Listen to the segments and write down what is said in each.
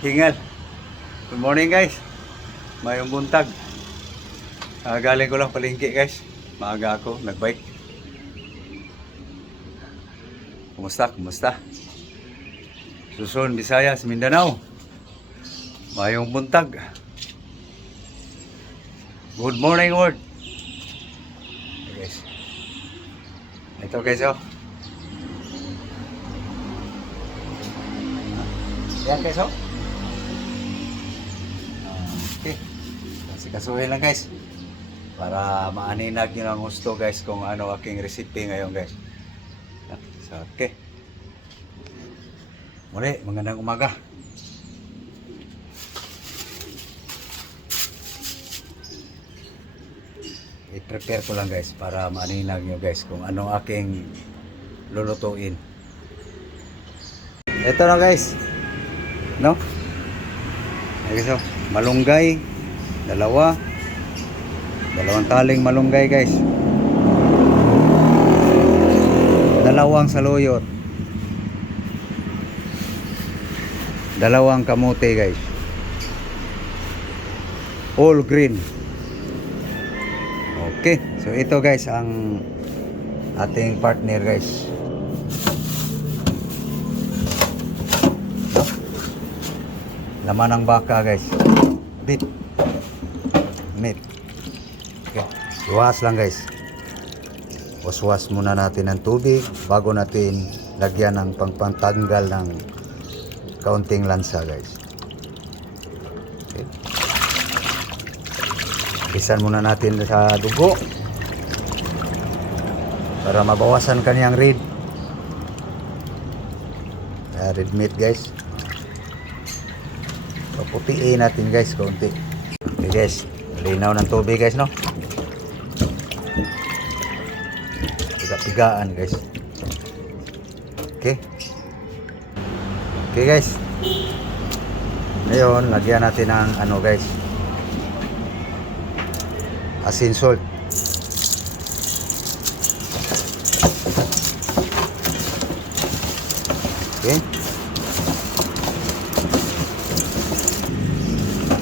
Hingal. Good morning guys. Mayong buntag. Galing ko lang palengke guys. Maaga ako, nagbike. Kumusta? Luzon, Visayas, Mindanao. Mayong buntag. Good morning world. Okay, guys. Ito guys oh. Yan guys oh. Okay. Kasuhin lang guys. Para maaninag nyo ng gusto guys kung ano aking recipe ngayon guys. So, okay. Muli, magandang umaga. I-prepare ko lang guys para maaninag nyo guys kung ano aking lulutuin. Ito na guys. No? Okay, so, malunggay, dalawang taling malunggay guys, dalawang saluyot, dalawang kamote guys, all green. Okay, so ito guys ang ating partner guys. Laman ng baka guys, beef meat. Okay, iwas lang guys. Waswas muna natin ng tubig bago natin lagyan ng pangpantanggal ng kaunting lansa guys. Okay. Pisan muna natin sa dugo para mabawasan kaniyang red meat guys. Putiin natin guys kaunti. Okay guys, linaw ng tubig guys no. Tigaan guys. Okay. Okay guys. Ngayon, lagyan natin ng ano guys. Asin salt. Okay.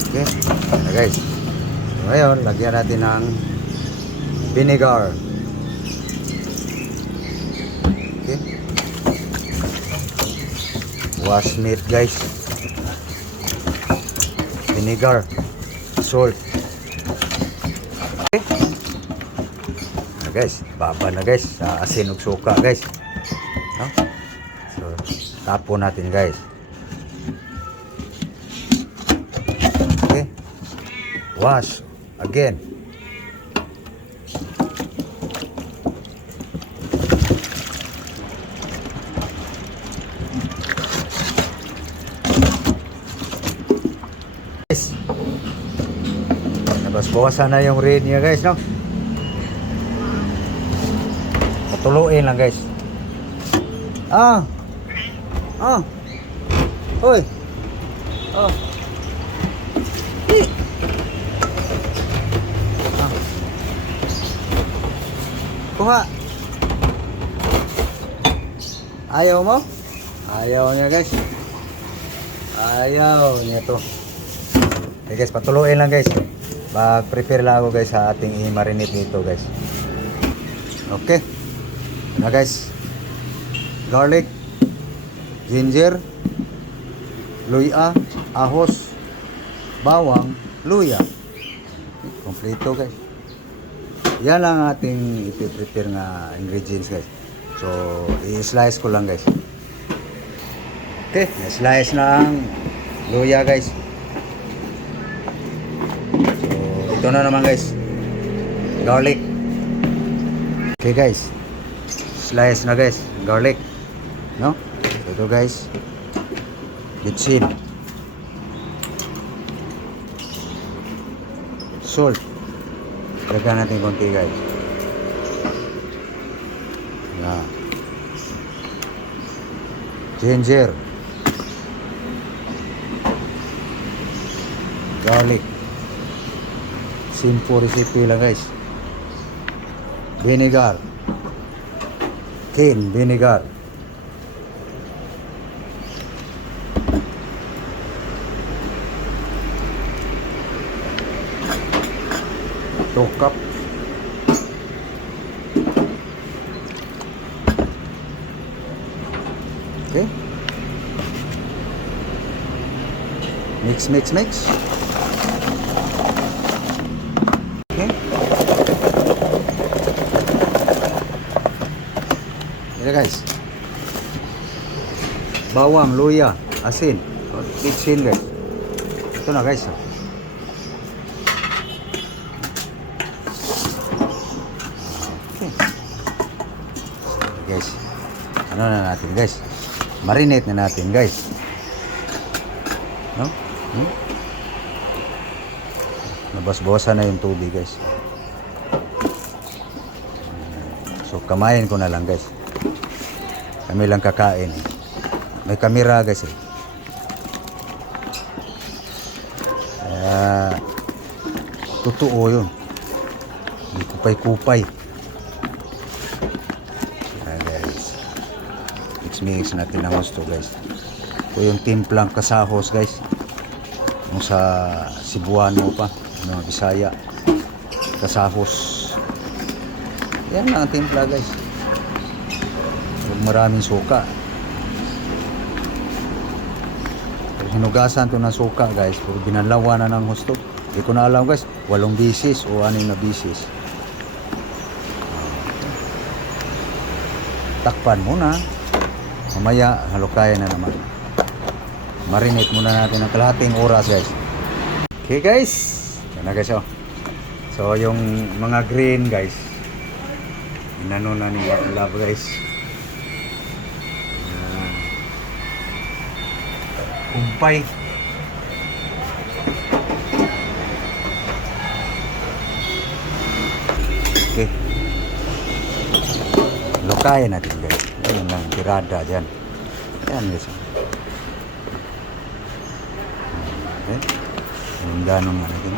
Okay. Ayan guys. So, ngayon, lagyan natin ng vinegar. Okay. Wash meat guys. Vinegar. Salt. Okay. Ayan guys. Baba na guys. Sa asin ug suka guys. No? So, tapon natin guys. Wash again. Guys, nabasbawasan na yung red niya guys, no? Patuluin lang guys. Hoy. Kuha. Ayaw mo? Ayaw niya guys. Ayaw niya to. Okay guys, patuluin lang guys. Mag-prepare lang ako guys sa ating i-marinate nito guys. Okay. Na guys. Garlic, ginger, luya, ahos, bawang, luya. Kompleto guys. Yan ang ating ipiprepare nga ingredients guys. So, i-slice ko lang guys. Okay, i-slice na ang luya guys. So, ito na naman guys. Garlic. Okay guys. Slice na guys. Garlic. No? So, ito guys. Bitsin. Salt. Lagyan natin konti guys. Yan. Ginger. Garlic. Simple recipe lang guys. Vinegar. Cane vinegar. 2 cup. Okay. Mix, mix, mix. Okay. Yan guys. Bawang, luya, asin. Mixin guys. Ito na guys. Okay. Guys. Ano na natin guys? Marinate na natin guys. No? Nabas-bawasan na yung tubig guys. So kamayin ko na lang guys. Kami lang kakain. May kamera guys eh. Totoo yun. Hindi kupay-kupay. Guys. Mix natin ang gusto guys. Ito yung timplang kasahos guys. Yung sa Cebuano pa. Mga Bisaya. Kasahos. Yan lang ang timpla guys. Huwag maraming suka. Hinugasan to ng suka guys. Puro binalawa na ng gusto. Hindi ko na alam guys. 8 bisis o 6 na bisis. Takpan muna. Mamaya halukayan na naman. Marinate muna natin ng kalahating oras guys. Okay guys. Yan na guys oh. So yung mga green guys. Inano na ni love guys. Kumpay. Okay. Lukayan natin guys. Ayun lang, tirada dyan. Ayan guys. Okay. Yung ganong nga natin.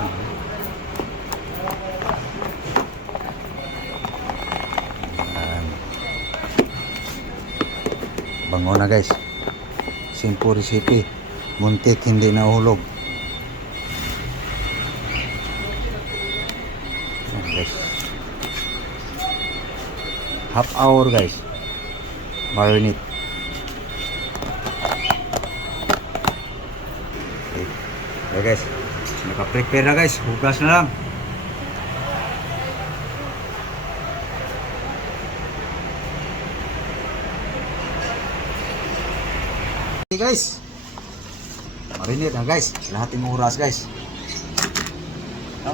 Bango na guys. Simple recipe. Muntik hindi nahulog. Ayan guys. Half hour guys. Marinate. Okay. Okay guys. Naka-prepare na guys. Hugas na lang. Okay guys. Marinate na guys. Lahating oras guys. No?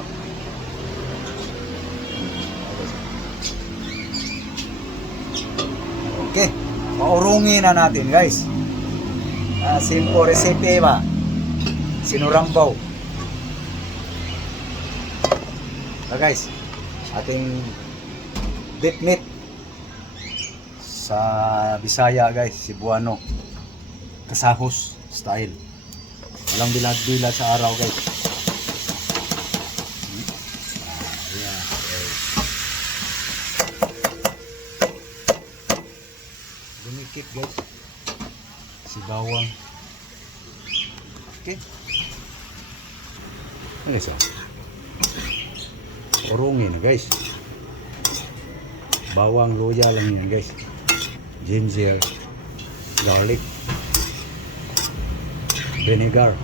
Okay. Maurungin na natin guys. Simple recipe ba? Sinurambaw. Guys. Ating deep meat. Sa Bisaya guys. Cebuano. Kasahos style. Walang bilad-bilad sa araw guys. Ayan. Dumikit guys. Si bawang. Okay. Ano guys oh. Urungin na guys. Bawang, luya lang yan guys. Ginger. Garlic. Vinegar.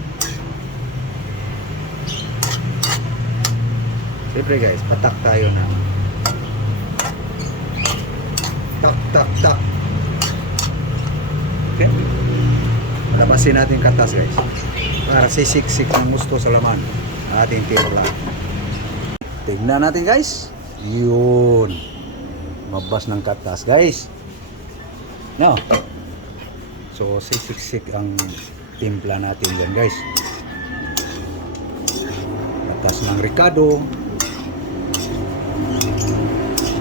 Siyempre guys, patak tayo na. Tak, tak, tak. Okay. Malabasin natin katas guys. Para sisik-sik ng gusto sa laman. Ating tirola. Tignan natin guys. Yun. Mabas ng katas guys. No. So sisik-sik ang timpla natin dyan guys. Katas ng ricado.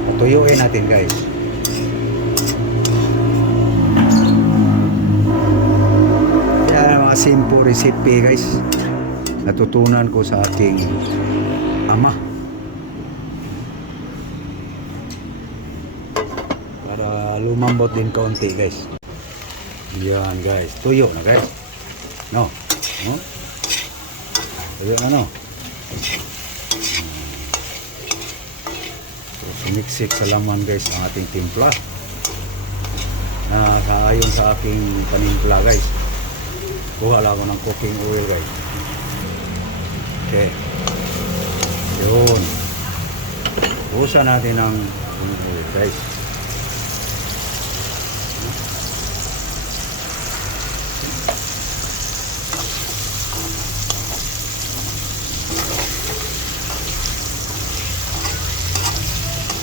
Patuyuin natin guys. Yan mga simple recipe guys. Natutunan ko sa aking ama. Para lumambot din kaunti guys. Yan guys. Tuyo na guys. No. No? Tuyo na no. Imiksik sa laman guys ang ating timpla. Nakaayon sa aking panimpla guys. Kuha lang ako ng cooking oil guys. Okay. Yun. Usa natin ng oil guys.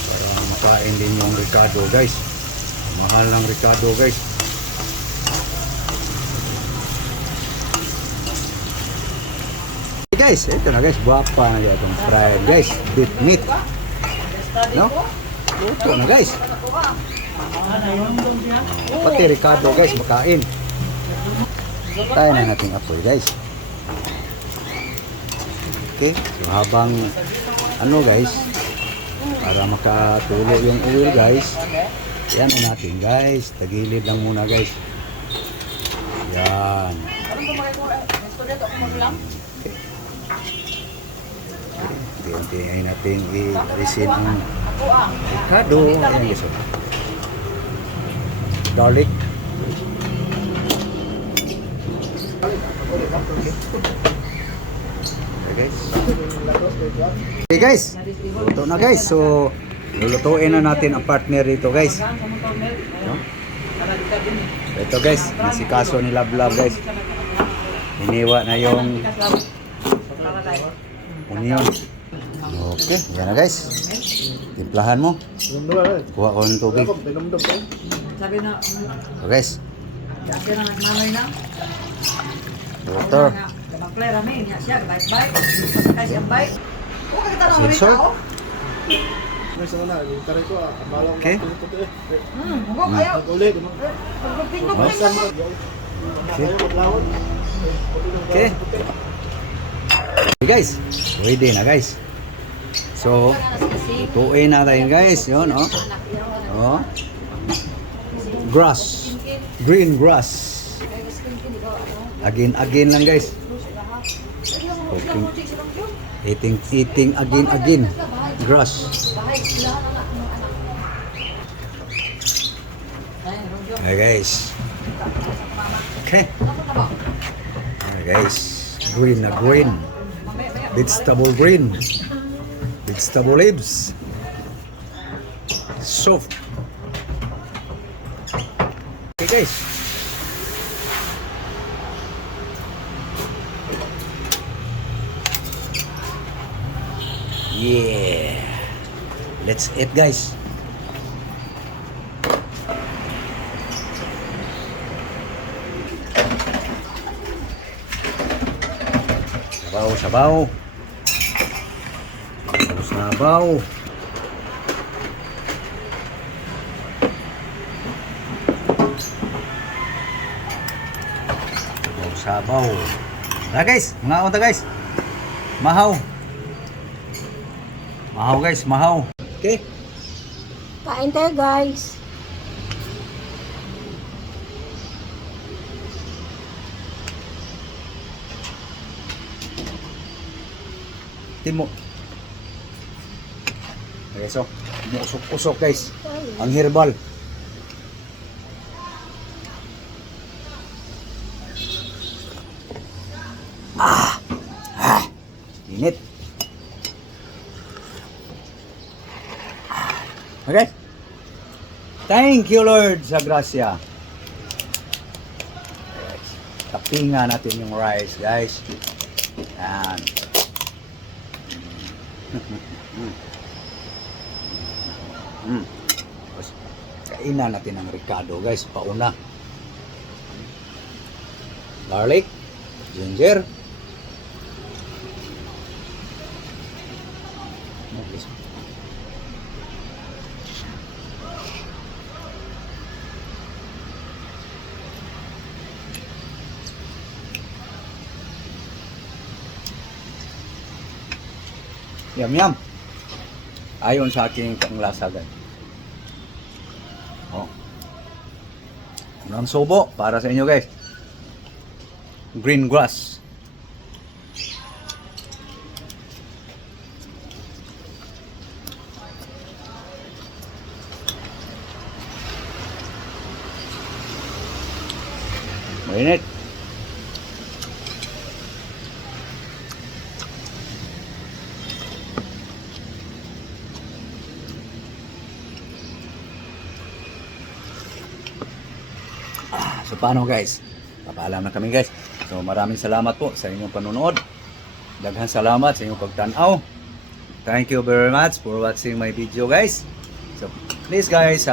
Para makain din yung ricado guys. Mahal ng ricado guys. Guys, ito na guys, guwapa na itong fried guys, beef meat. No? Ito na guys. Pati ricado guys, makain. Tayo na natin apoy guys. Okay, so habang ano guys, para makatulo yung oil guys, yan na natin guys, tagilid lang muna guys. Yan. Unti-unti natin i-alisin ang ricado. Ayan guys. Garlic. Okay guys. Okay guys. Luto na guys. So, lulutuin na natin ang partner dito guys. No? Ito guys. Nasikaso ni Love Love guys. Iniwa na yung onion. Okay, yan na guys. Timplahan mo. Kuha ko ng tubig. Sabi na, So guys, sabi na nagmamay na. water. Mag-play rami, niya siya, bite-bite. Pasakay siyang bite. Huwag kita nang marita, Sensor? oh. Okay. Huwag kayo. Pagpagtingog Oh. lang naman. Okay. Okay guys, pwede na guys. So, lutuin natin guys. Yun, oh. Oh. Grass. Green grass. Again lang guys. Eating again. Grass. Okay guys. Okay. Okay guys. Green na green. Vegetable green. Vegetable leaves. Soft. Okay guys. Yeah. Let's eat guys. Sabaw. Sabaw. Sabaw. Na guys, mga unta guys. Mahaw. Mahaw guys, mahaw. Okay. Kain tayo guys. Timo. Okay, so, usok-usok guys. Ang herbal. Init. Okay. Thank you Lord sa grasya. Tapingan natin yung rice guys. Yan. Kainan natin ang ricado guys, pauna. Garlic, ginger. Yum. Ayon sa aking panglasa guys. Oh. Unang subo para sa inyo guys. Green grass. Mainit. So paano guys? Papaalam na kami guys. So maraming salamat po sa inyong panonood. Daghang salamat sa inyong pagtanaw. Thank you very much for watching my video guys. So please guys,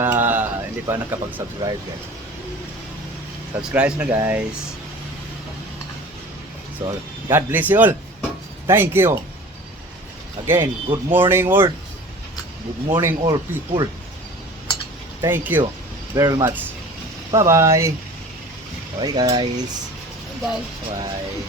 hindi pa nakapag-subscribe guys. Subscribe na guys. So God bless you all. Thank you. Again, good morning world. Good morning all people. Thank you very much. Bye-bye. Bye guys. Guys. Bye.